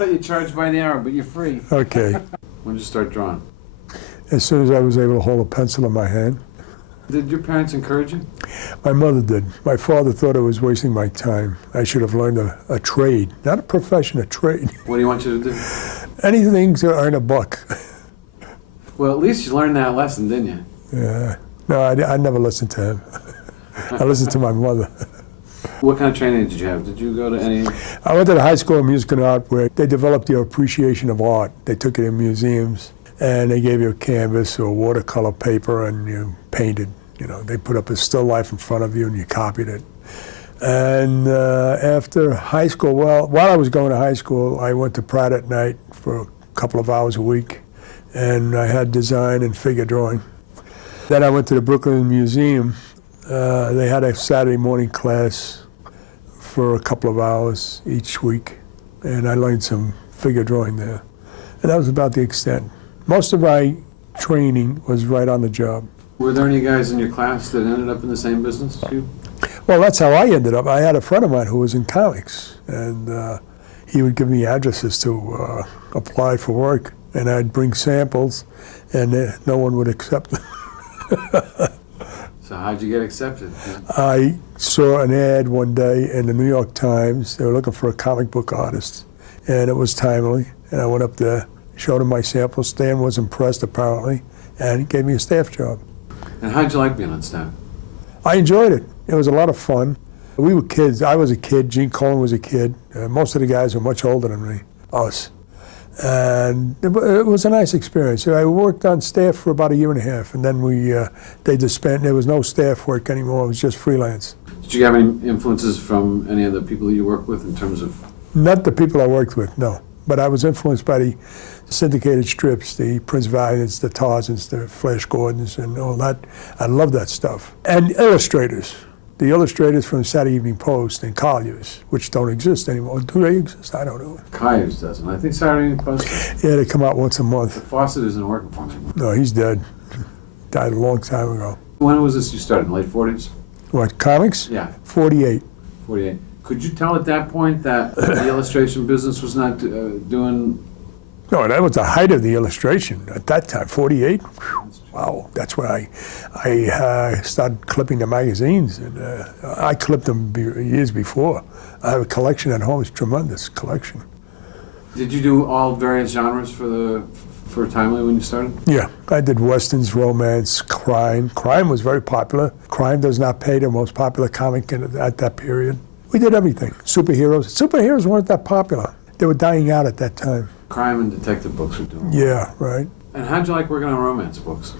I thought you charged by the hour, but you're free. Okay. When did you start drawing? As soon as I was able to hold a pencil in my hand. Did your parents encourage you? My mother did. My father thought I was wasting my time. I should have learned a trade, not a profession, a trade. What do you want you to do? Anything to earn a buck. Well, at least you learned that lesson, didn't you? Yeah. No, I never listened to him. I listened to my mother. What kind of training did you have? Did you go to any? I went to the High School of Music and Art where they developed your appreciation of art. They took it in museums and they gave you a canvas or watercolor paper and you painted. You know, they put up a still life in front of you and you copied it. And after high school, well, while I was going to high school, I went to Pratt at night for a couple of hours a week and I had design and figure drawing. Then I went to the Brooklyn Museum. They had a Saturday morning class for a couple of hours each week, and I learned some figure drawing there. And that was about the extent. Most of my training was right on the job. Were there any guys in your class that ended up in the same business as you? Well, that's how I ended up. I had a friend of mine who was in comics, and he would give me addresses to apply for work, and I'd bring samples, and no one would accept them. So how'd you get accepted? I saw an ad one day in the New York Times. They were looking for a comic book artist, and it was timely. And I went up there, showed him my samples. Stan was impressed, apparently, and gave me a staff job. And how'd you like being on staff? I enjoyed it. It was a lot of fun. We were kids. I was a kid. Gene Conan was a kid. Most of the guys were much older than me, us. And it was a nice experience. I worked on staff for about a year and a half, and then they disbanded. There was no staff work anymore. It was just freelance. Did you have any influences from any of the people that you work with in terms of? Not the people I worked with, no. But I was influenced by the syndicated strips, the Prince Valiants, the Tarzans, the Flash Gordons, and all that. I love that stuff. And illustrators. The illustrators from the Saturday Evening Post and Collier's, which don't exist anymore. Do they exist? I don't know. Collier's doesn't. I think Saturday Evening Post does. Yeah, they come out once a month. Fawcett isn't working for me anymore. No, he's dead. Died a long time ago. When was this you started, in the late 40s? What, comics? Yeah. 48. 48. Could you tell at that point that the illustration business was not doing? No, that was the height of the illustration at that time, 48. Wow, that's when I started clipping the magazines, and I clipped them years before. I have a collection at home, it's a tremendous collection. Did you do all various genres for Timely when you started? Yeah, I did westerns, romance, crime. Crime was very popular. Crime Does Not Pay, the most popular comic at that period. We did everything. Superheroes. Superheroes weren't that popular. They were dying out at that time. Crime and detective books were doing. Yeah, right. And how'd you like working on romance books?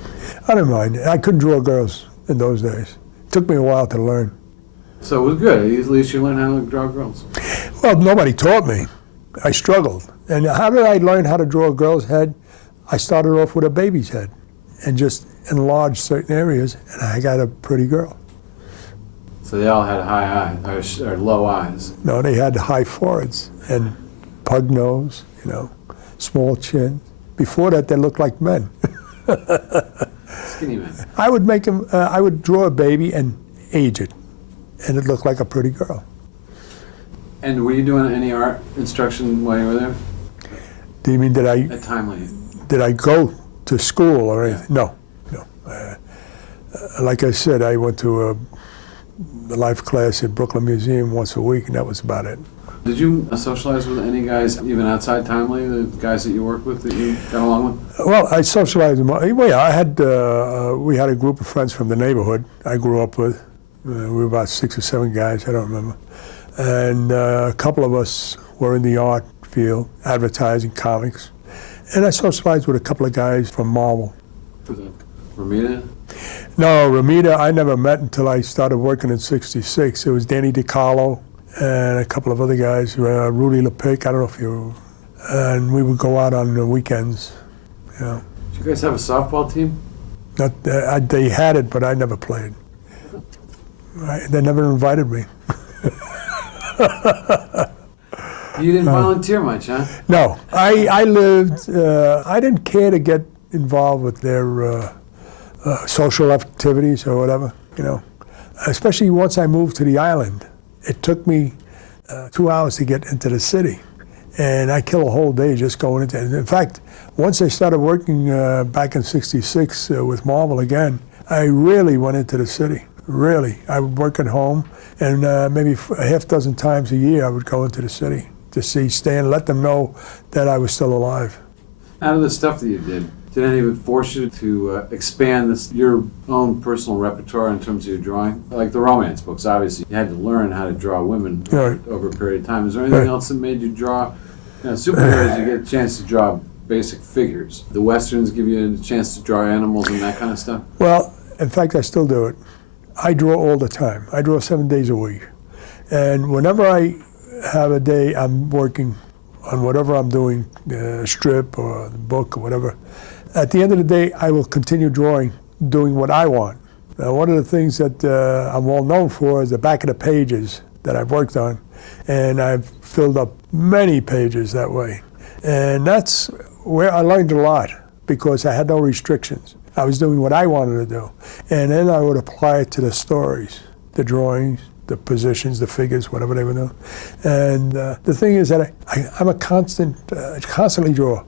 I didn't mind. I couldn't draw girls in those days. It took me a while to learn. So it was good. At least you learned how to draw girls. Well, nobody taught me. I struggled. And how did I learn how to draw a girl's head? I started off with a baby's head and just enlarged certain areas, and I got a pretty girl. So they all had high eyes, or low eyes. No, they had high foreheads and pug nose, you know, small chin. Before that, they looked like men. Skinny men. I would make them, I would draw a baby and age it, and it looked like a pretty girl. And were you doing any art instruction while you were there? Do you mean At Timely? Did I go to school or anything? No. Like I said, I went to a life class at Brooklyn Museum once a week, and that was about it. Did you socialize with any guys, even outside Timely, the guys that you worked with that you got along with? Well, I socialized. Well, yeah, I had. We had a group of friends from the neighborhood I grew up with. We were about 6 or 7 guys, I don't remember. And a couple of us were in the art field, advertising, comics. And I socialized with a couple of guys from Marvel. Was that Ramita? No, Ramita I never met until I started working in '66. It was Danny DiCarlo and a couple of other guys, Rudy LePic, I don't know if you, and we would go out on the weekends. You know. Did you guys have a softball team? They had it, but I never played. They never invited me. You didn't volunteer much, huh? No, I lived, I didn't care to get involved with their social activities or whatever, you know. Especially once I moved to the island. It took me 2 hours to get into the city. And I kill a whole day just going into it. In fact, once I started working back in '66 with Marvel again, I really went into the city. Really. I would work at home, and maybe a half dozen times a year I would go into the city to see Stan, let them know that I was still alive. Out of the stuff that you did any of it force you to expand your own personal repertoire in terms of your drawing? Like the romance books, obviously, you had to learn how to draw women over a period of time. Is there anything else that made you draw? Superheroes, you get a chance to draw basic figures. The Westerns give you a chance to draw animals and that kind of stuff? Well, in fact, I still do it. I draw all the time. I draw 7 days a week. And whenever I have a day I'm working on whatever I'm doing, the strip or the book or whatever, at the end of the day, I will continue drawing, doing what I want. Now, one of the things that I'm well known for is the back of the pages that I've worked on, and I've filled up many pages that way. And that's where I learned a lot, because I had no restrictions. I was doing what I wanted to do. And then I would apply it to the stories, the drawings, the positions, the figures, whatever they were doing. And the thing is that I'm a constantly drawer.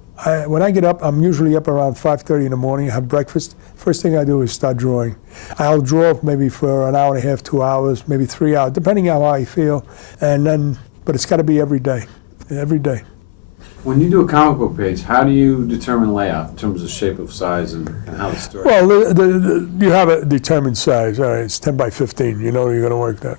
When I get up, I'm usually up around 5:30 in the morning, have breakfast. First thing I do is start drawing. I'll draw maybe for an hour and a half, 2 hours, maybe 3 hours, depending on how I feel. And then, but it's got to be every day, every day. When you do a comic book page, how do you determine layout in terms of shape of size and how the story? Well, you have a determined size. All right, it's 10 by 15. You know you're going to work that.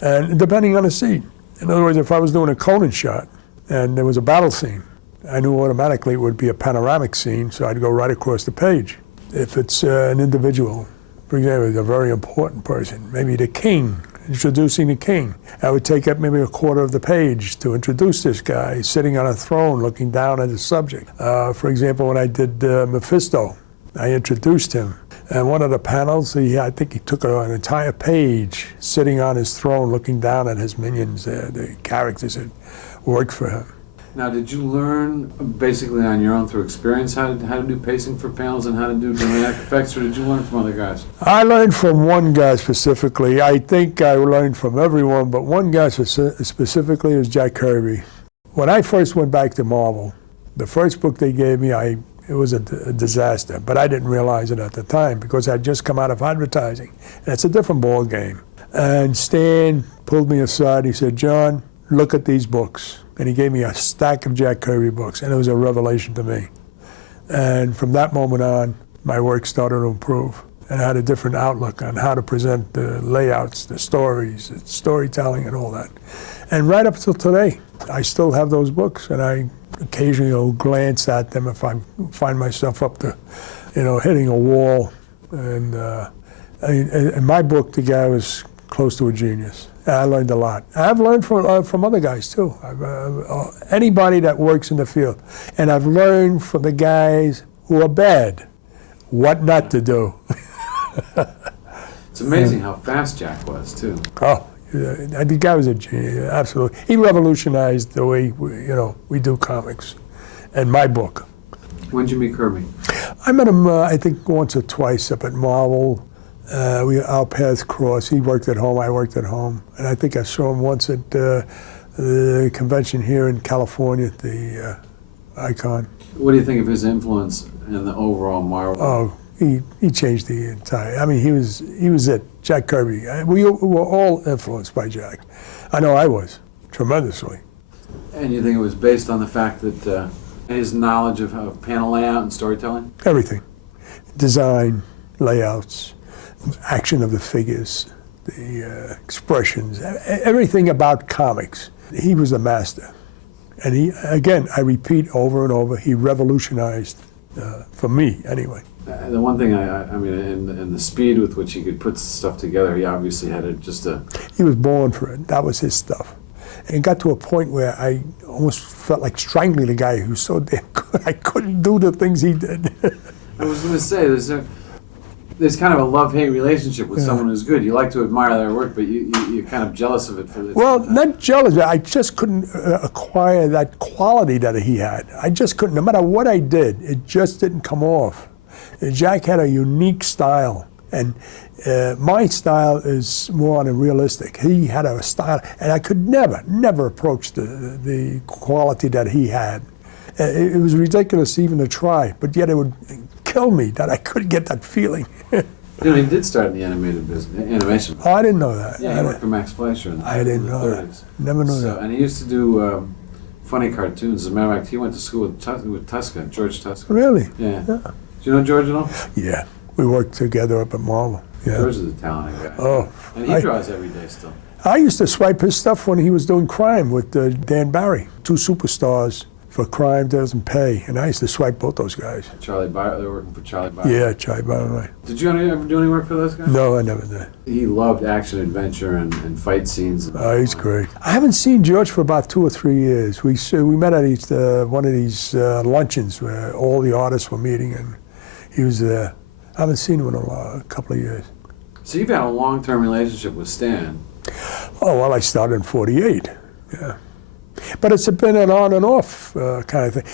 And depending on the scene. In other words, if I was doing a Conan shot and there was a battle scene, I knew automatically it would be a panoramic scene, so I'd go right across the page. If it's an individual, for example, a very important person, maybe the king, introducing the king, I would take up maybe a quarter of the page to introduce this guy sitting on a throne looking down at the subject. For example, when I did Mephisto, I introduced him. And one of the panels, I think he took an entire page sitting on his throne looking down at his minions, the characters that worked for him. Now, did you learn basically on your own through experience how to do pacing for panels and how to do dramatic effects, or did you learn from other guys? I learned from one guy specifically. I think I learned from everyone, but one guy specifically was Jack Kirby. When I first went back to Marvel, the first book they gave me, it was a disaster, but I didn't realize it at the time because I'd just come out of advertising, and it's a different ball game. And Stan pulled me aside. He said, "John, look at these books." And he gave me a stack of Jack Kirby books, and it was a revelation to me. And from that moment on, my work started to improve, and I had a different outlook on how to present the layouts, the stories, the storytelling, and all that. And right up till today, I still have those books, and I occasionally will glance at them if I find myself up to, hitting a wall. And in my book, the guy was close to a genius. I learned a lot. I've learned from other guys too. Anybody that works in the field, and I've learned from the guys who are bad what not to do. It's amazing how fast Jack was too. Oh, the guy was a genius. Absolutely, he revolutionized the way we do comics, and my book. When did you meet Kirby? I met him, I think, once or twice up at Marvel. Our paths crossed. He worked at home, I worked at home. And I think I saw him once at the convention here in California, at the Icon. What do you think of his influence in the overall Marvel? Oh, he changed the entire, he was it, Jack Kirby. We were all influenced by Jack. I know I was, tremendously. And you think it was based on the fact that his knowledge of panel layout and storytelling? Everything. Design, layouts, action of the figures, the expressions, everything about comics. He was the master. And he, again, I repeat over and over, he revolutionized, for me anyway. The one thing, in the speed with which he could put stuff together, he obviously had He was born for it. That was his stuff. And it got to a point where I almost felt like strangling the guy who's so damn good. I couldn't do the things he did. I was going to say, there's kind of a love-hate relationship with someone who's good. You like to admire their work, but you're kind of jealous of it for this. Well, not jealous. I just couldn't acquire that quality that he had. I just couldn't. No matter what I did, it just didn't come off. Jack had a unique style, And my style is more on a realistic. He had a style, and I could never approach the quality that he had. It was ridiculous even to try, but yet it would kill me that I couldn't get that feeling. You know, he did start in the animated business, animation. Oh, I didn't know that. Yeah, he worked for Max Fleischer in the I didn't know 30s. that. Never knew that. And he used to do funny cartoons. As a matter of fact, he went to school with Tuska, George Tuska. Really? Yeah. Do you know George at all? Yeah. We worked together up at Marvel. Yeah. George is a talented guy. Oh. And he draws every day still. I used to swipe his stuff when he was doing Crime with Dan Barry. 2 superstars for Crime Doesn't Pay. And I used to swipe both those guys. Charlie Biro, they were working for Charlie Biro. Yeah, Charlie Biro, right. Did you ever do any work for those guys? No, I never did. He loved action, adventure, and fight scenes. Oh, he's great. I haven't seen George for about 2 or 3 years. We met at one of these luncheons where all the artists were meeting, and he was there. I haven't seen him in a couple of years. So you've had a long-term relationship with Stan. Oh, well, I started in 48, yeah. But it's been an on and off kind of thing.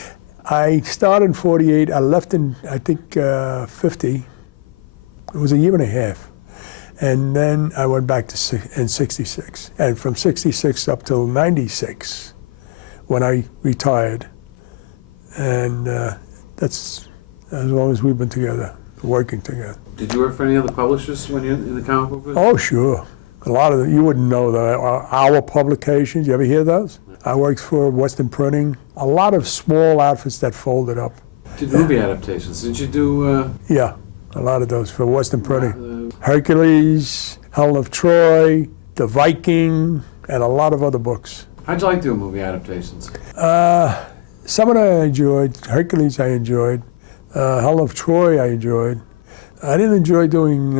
I started in 48, I left in, I think, 50. It was a year and a half. And then I went back in 66. And from 66 up till 96, when I retired. And that's as long as we've been together, working together. Did you work for any other publishers when you're in the comic book business? Oh, sure. A lot of them, you wouldn't know that. Our publications, you ever hear those? I worked for Western Printing. A lot of small outfits that folded up. Did movie adaptations? Did you do? Yeah, a lot of those for Western Printing. Hercules, Helen of Troy, The Viking, and a lot of other books. How'd you like doing movie adaptations? Some of them I enjoyed. Hercules I enjoyed. Helen of Troy I enjoyed. I didn't enjoy doing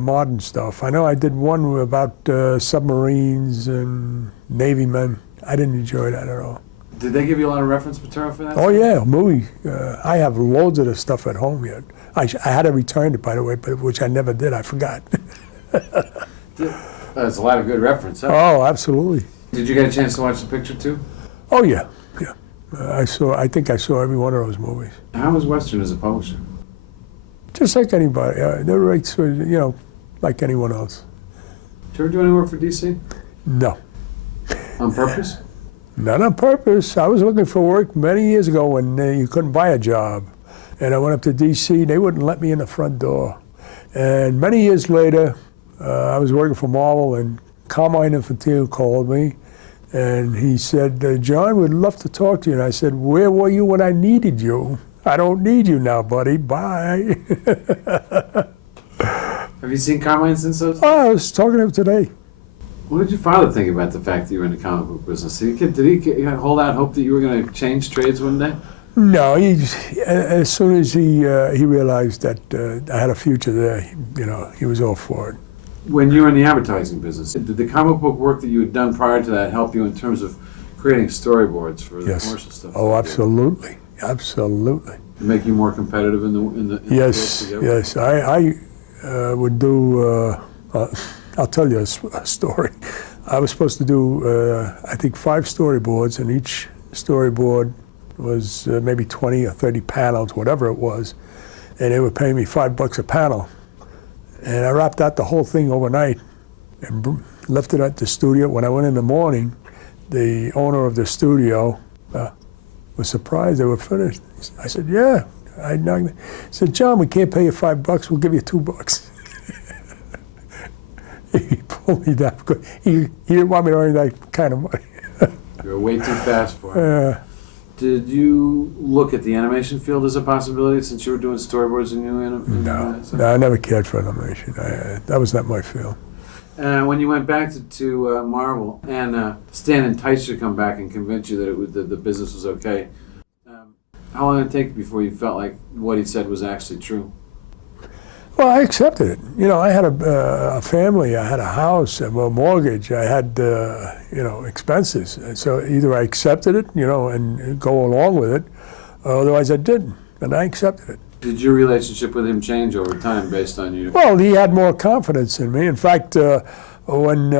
modern stuff. I know I did one about submarines and Navy men. I didn't enjoy that at all. Did they give you a lot of reference material for that? Oh yeah, movie. I have loads of the stuff at home yet. I had to return it, by the way, but which I never did. I forgot. That's a lot of good reference, huh? Oh, absolutely. Did you get a chance to watch the picture too? Oh yeah, yeah. I think I saw every one of those movies. How was Western as a publisher? Just like anybody. Their rates were, like anyone else. Did you ever do any work for DC? No. On purpose? Not on purpose. I was looking for work many years ago when you couldn't buy a job. And I went up to DC, they wouldn't let me in the front door. And many years later, I was working for Marvel, and Carmine Infantino called me, and he said, John, we'd love to talk to you. And I said, where were you when I needed you? I don't need you now, buddy. Bye. Have you seen Carmine since those? Oh, I was talking to him today. What did your father think about the fact that you were in the comic book business? Did he hold out hope that you were going to change trades one day? No, as soon as he realized that I had a future there, he was all for it. When you were in the advertising business, did the comic book work that you had done prior to that help you in terms of creating storyboards for the commercial stuff? Oh, absolutely, absolutely. To make you more competitive in the yes, yes. I would do. I'll tell you a story. I was supposed to do, I think, 5 storyboards, and each storyboard was maybe 20 or 30 panels, whatever it was, and they were paying me $5 a panel. And I wrapped out the whole thing overnight and left it at the studio. When I went in the morning, the owner of the studio was surprised they were finished. I said, yeah. He said, John, we can't pay you $5, we'll give you $2. He pulled me down because he didn't want me to earn that kind of money. You were way too fast for it. Did you look at the animation field as a possibility since you were doing storyboards and No, I never cared for animation. That was not my field. When you went back to Marvel and Stan enticed you to come back and convince you that the business was okay, how long did it take before you felt like what he said was actually true? Well, I accepted it. I had a family, I had a house, a mortgage, I had, expenses. And so either I accepted it, and go along with it, or otherwise I didn't, and I accepted it. Did your relationship with him change over time based on you? Well, he had more confidence in me. In fact, when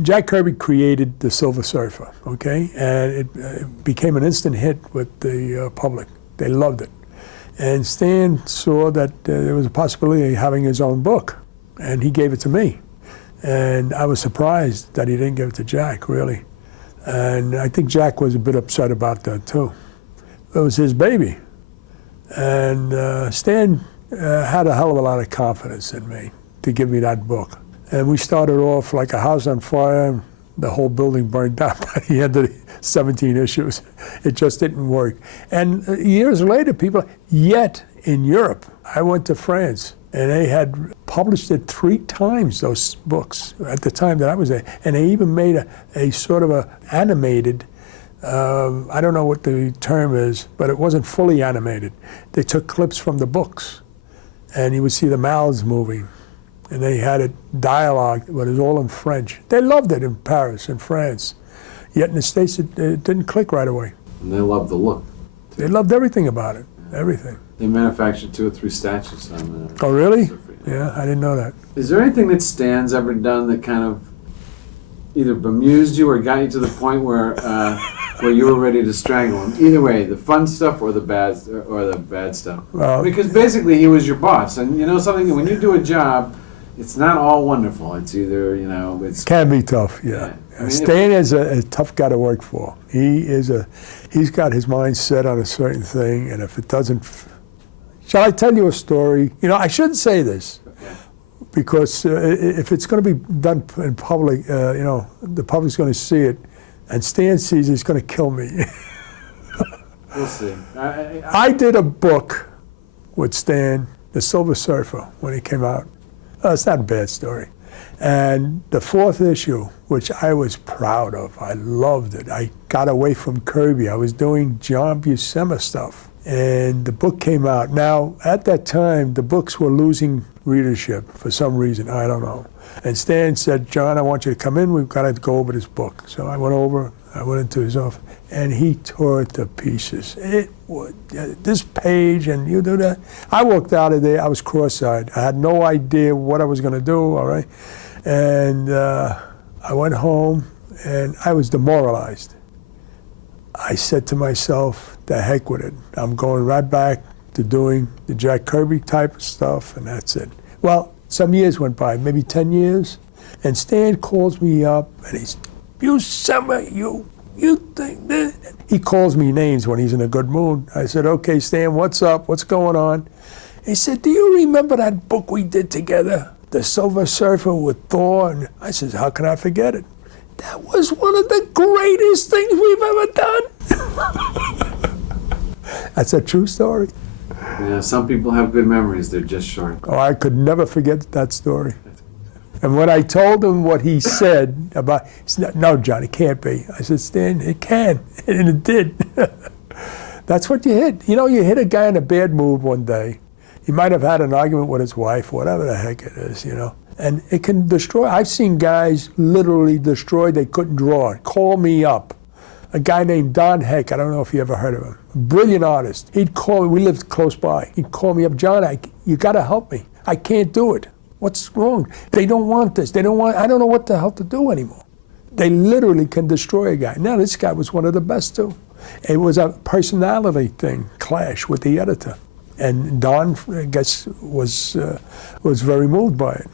Jack Kirby created the Silver Surfer, okay, and it became an instant hit with the public. They loved it. And Stan saw that there was a possibility of having his own book, and he gave it to me. And I was surprised that he didn't give it to Jack, really. And I think Jack was a bit upset about that, too. It was his baby. And Stan had a hell of a lot of confidence in me to give me that book. And we started off like a house on fire. The whole building burned down by the end of the 17 issues. It just didn't work. And years later, yet in Europe, I went to France, and they had published it 3 times, those books, at the time that I was there. And they even made a sort of a animated, I don't know what the term is, but it wasn't fully animated. They took clips from the books, and you would see the mouths moving. And they had it dialogue, but it was all in French. They loved it in Paris and France. Yet in the States, it didn't click right away. And they loved the look. They loved everything about it, everything. They manufactured 2 or 3 statues on Oh, really? Yeah, I didn't know that. Is there anything that Stan's ever done that kind of either bemused you or got you to the point where you were ready to strangle him? Either way, the fun stuff or the bad stuff. Because basically he was your boss, and you know something. When you do a job, it's not all wonderful. It's either it's can be tough. Yeah. I mean, Stan is a tough guy to work for. He's got his mind set on a certain thing, and if it doesn't, shall I tell you a story? I shouldn't say this. Because if it's going to be done in public, the public's going to see it, and Stan sees it, he's going to kill me. We'll see. I did a book with Stan, The Silver Surfer, when it came out. It's not a bad story. And the 4th issue, which I was proud of, I loved it. I got away from Kirby. I was doing John Buscema stuff. And the book came out. Now, at that time, the books were losing readership for some reason, I don't know. And Stan said, John, I want you to come in, we've got to go over this book. So I went into his office, and he tore it to pieces. It was, this page, and you do that. I walked out of there, I was cross-eyed. I had no idea what I was going to do, all right? And I went home, and I was demoralized. I said to myself, the heck with it. I'm going right back to doing the Jack Kirby type of stuff, and that's it. Well, some years went by, maybe 10 years, and Stan calls me up, and he's, you think that? He calls me names when he's in a good mood. I said, okay, Stan, what's up? What's going on? He said, do you remember that book we did together, The Silver Surfer with Thor? And I said, how can I forget it? That was one of the greatest things we've ever done. That's a true story. Yeah, some people have good memories, they're just short. Oh, I could never forget that story. And when I told him what he said about, he said, no, John, it can't be. I said, Stan, it can, and it did. That's what you hit. You hit a guy in a bad mood one day. He might have had an argument with his wife, whatever the heck it is, and it can destroy. I've seen guys literally destroyed, they couldn't draw. Call me up. A guy named Don Heck, I don't know if you ever heard of him, a brilliant artist. He'd call me, we lived close by. He'd call me up, John, you gotta help me. I can't do it. What's wrong? They don't want this. I don't know what the hell to do anymore. They literally can destroy a guy. Now, this guy was one of the best, too. It was a personality thing, clash with the editor. And Don, I guess, was very moved by it.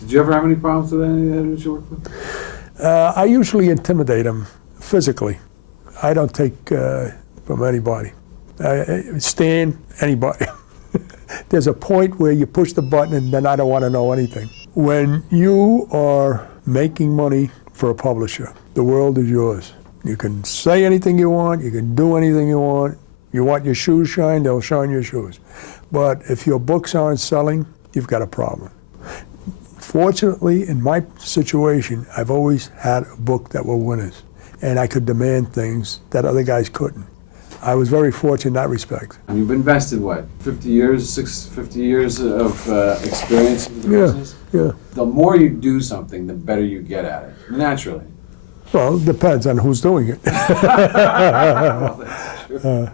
Did you ever have any problems with any editors you work with? I usually intimidate them physically. I don't take from anybody. Stan, anybody. There's a point where you push the button and then I don't want to know anything. When you are making money for a publisher, the world is yours. You can say anything you want, you can do anything you want. You want your shoes shined, they'll shine your shoes. But if your books aren't selling, you've got a problem. Fortunately, in my situation, I've always had a book that were winners, and I could demand things that other guys couldn't. I was very fortunate in that respect. And you've invested, what, 50 years of experience in the business? Yeah. The more you do something, the better you get at it, naturally. Well, it depends on who's doing it. Well, that's true.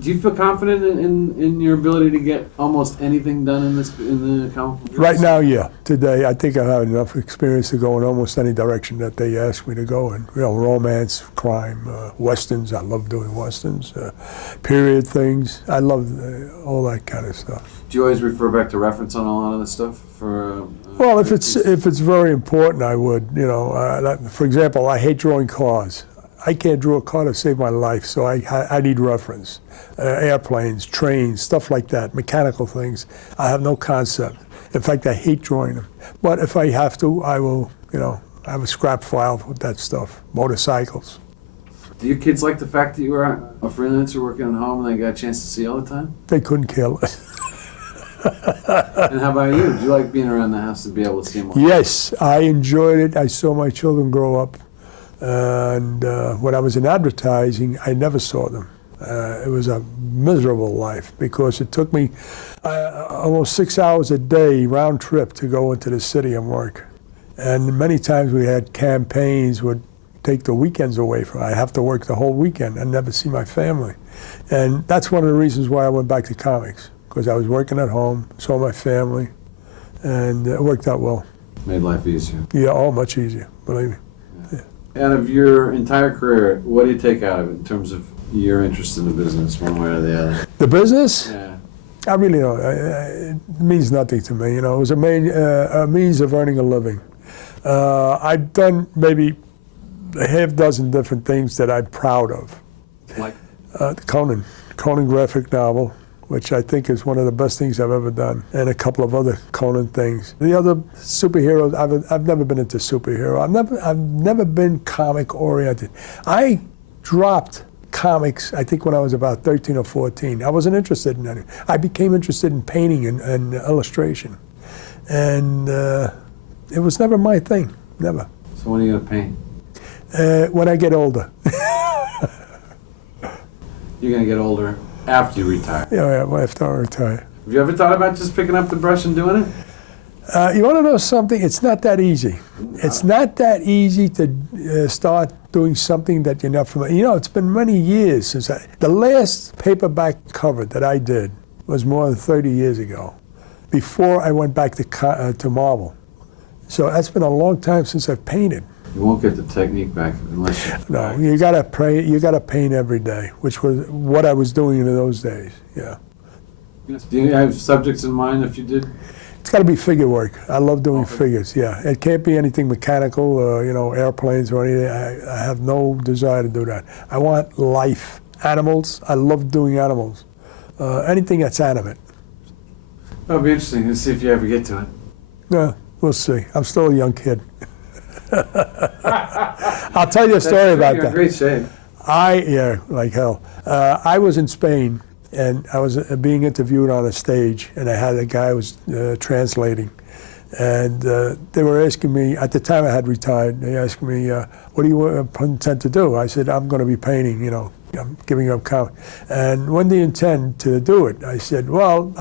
Do you feel confident in your ability to get almost anything done in the comic book business? Right now, yeah. Today, I think I have enough experience to go in almost any direction that they ask me to go in. You know, romance, crime, westerns. I love doing westerns. Period things. I love all that kind of stuff. Do you always refer back to reference on a lot of this stuff for? Well, if it's very important, I would. You know, for example, I hate drawing cars. I can't draw a car to save my life, so I need reference. Airplanes, trains, stuff like that, mechanical things. I have no concept. In fact, I hate drawing them. But if I have to, I will, you know, I have a scrap file with that stuff. Motorcycles. Do your kids like the fact that you were a freelancer working at home and they got a chance to see you all the time? They couldn't care less. And how about you? Did you like being around the house to be able to see them all? Yes, I enjoyed it. I saw my children grow up. And when I was in advertising, I never saw them. It was a miserable life because it took me almost 6 hours a day round trip to go into the city and work. And many times we had campaigns would take the weekends away from me. I'd have to work the whole weekend and never see my family. And that's one of the reasons why I went back to comics, because I was working at home, saw my family, and it worked out well. Made life easier. Yeah, all much easier, believe me. Out of your entire career, what do you take out of it in terms of your interest in the business, one way or the other? The business? Yeah. I really don't. It means nothing to me. You know, it was a means of earning a living. I've done maybe a half dozen different things that I'm proud of. Like? The Conan graphic novel, which I think is one of the best things I've ever done, and a couple of other Conan things. The other superheroes, I've never been into superhero. I've never been comic oriented. I dropped comics, I think when I was about 13 or 14. I wasn't interested in it. I became interested in painting and illustration. And it was never my thing, never. So when are you going to paint? When I get older. You're going to get older after you retire? Yeah, after I retire. Have you ever thought about just picking up the brush and doing it? You want to know something? It's not that easy. It's not that easy to start doing something that you're not familiar. You know, it's been many years since the last paperback cover that I did was more than 30 years ago, before I went back to Marvel. So that's been a long time since I've painted. You won't get the technique back unless you... No, you gotta pray. You gotta paint every day, which was what I was doing in those days. Yeah. Do you have subjects in mind if you did? It's got to be figure work. I love doing figures. Yeah, it can't be anything mechanical, you know, airplanes or anything. I have no desire to do that. I want life, animals. I love doing animals. Anything that's animate. That'll be interesting to see if you ever get to it. Yeah, we'll see. I'm still a young kid. I'll tell you a story about You're that. in great shape. Yeah, like hell. I was in Spain, and I was being interviewed on a stage, and I had a guy who was translating. And they were asking me, at the time I had retired, they asked me, what do you intend to do? I said, I'm going to be painting, you know, I'm giving up comic. And when do you intend to do it? I said, well,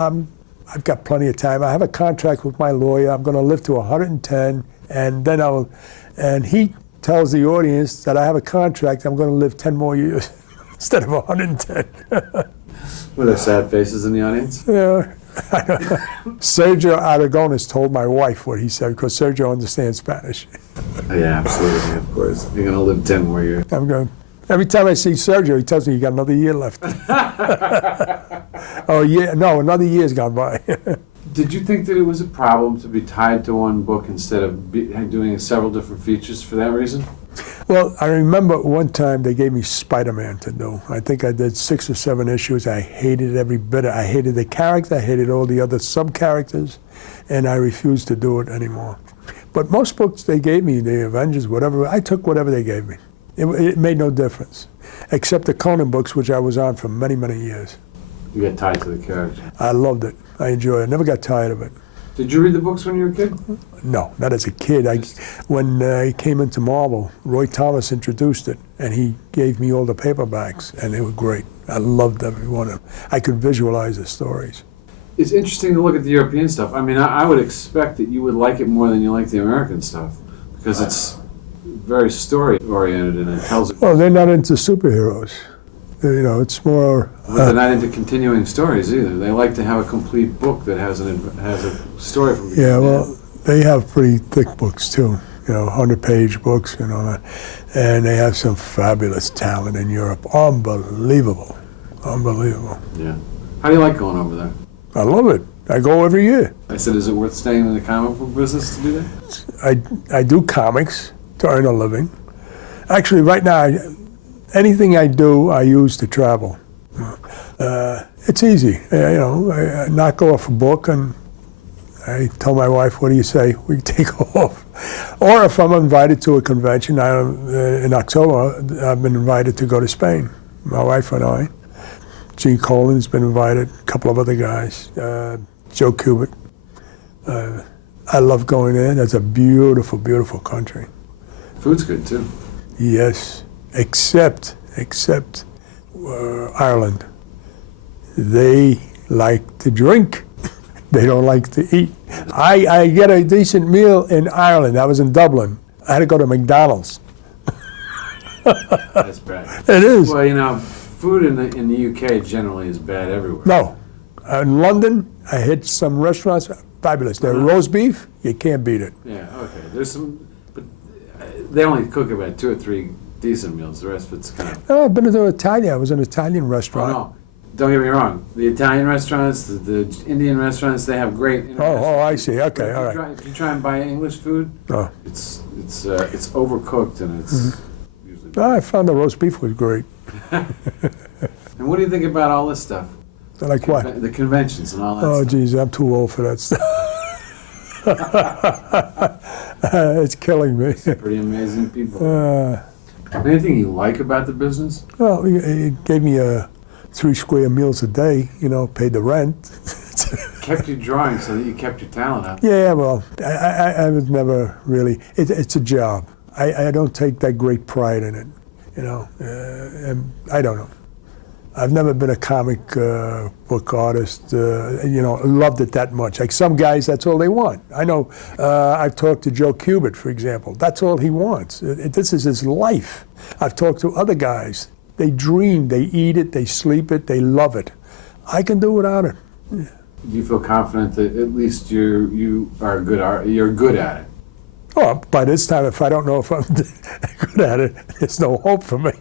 I've got plenty of time. I have a contract with my lawyer. I'm going to live to 110, and then and he tells the audience that I have a contract, I'm going to live 10 more years instead of 110. Were there sad faces in the audience? Yeah. Sergio Aragones told my wife what he said, because Sergio understands Spanish. Yeah, absolutely, of course. You're going to live 10 more years. I'm going. Every time I see Sergio, he tells me you got another year left. Oh, yeah, no, another year's gone by. Did you think that it was a problem to be tied to one book instead of doing several different features for that reason? Well, I remember one time they gave me Spider-Man to do. I think I did 6 or 7 issues. I hated every bit. I hated the character. I hated all the other sub-characters, and I refused to do it anymore. But most books they gave me, the Avengers, whatever, I took whatever they gave me. It made no difference, except the Conan books, which I was on for many, many years. You got tied to the character. I loved it. I enjoyed it. I never got tired of it. Did you read the books when you were a kid? No, not as a kid. When I came into Marvel, Roy Thomas introduced it, and he gave me all the paperbacks, and they were great. I loved every one of them. I could visualize the stories. It's interesting to look at the European stuff. I mean, I would expect that you would like it more than you like the American stuff, because it's very story-oriented and it tells it. Well, they're not into superheroes. It's more. But they're not into continuing stories either. They like to have a complete book that has a story from beginning Yeah, to well, end. they have pretty thick books too. 100-page books and all that, and they have some fabulous talent in Europe. Unbelievable. Yeah. How do you like going over there? I love it. I go every year. I said, is it worth staying in the comic book business to do that? I do comics to earn a living. Actually, right now, anything I do, I use to travel. It's easy. I knock off a book and I tell my wife, what do you say? We take off. Or if I'm invited to a convention, in October, I've been invited to go to Spain. My wife and I. Gene Colan's been invited, a couple of other guys, Joe Kubert. I love going there. That's a beautiful, beautiful country. Food's good too. Yes, except Ireland. They like to drink. They don't like to eat. I get a decent meal in Ireland. I was in Dublin. I had to go to McDonald's. That's bad. It is. Well, food in the UK generally is bad everywhere. No. In London, I hit some restaurants, fabulous. Their roast beef, you can't beat it. Yeah, okay. There's some, but they only cook about 2 or 3 decent meals. The rest of it's kind of... No, I've been to Italian. I was in an Italian Oh, restaurant. no. Don't get me wrong. The Italian restaurants, the Indian restaurants, they have great... Oh, I see. Okay, all right. If you try and buy English food, Oh. it's overcooked and it's usually... I found the roast beef was great. And what do you think about all this stuff? Like what? The conventions and all that Oh, stuff. geez, I'm too old for that stuff. It's killing me. Pretty amazing people. Anything you like about the business? Well, he gave me 3 square meals a day, paid the rent. Kept you drawing so that you kept your talent up. Yeah, well, I was never really, it's a job. I don't take that great pride in it, and I don't know. I've never been a comic book artist, loved it that much. Like some guys, that's all they want. I know, I've talked to Joe Kubert, for example. That's all he wants. This is his life. I've talked to other guys. They dream, they eat it, they sleep it, they love it. I can do without it. Do you feel confident that at least you are you're good at it? Oh, by this time, if I don't know if I'm good at it, there's no hope for me.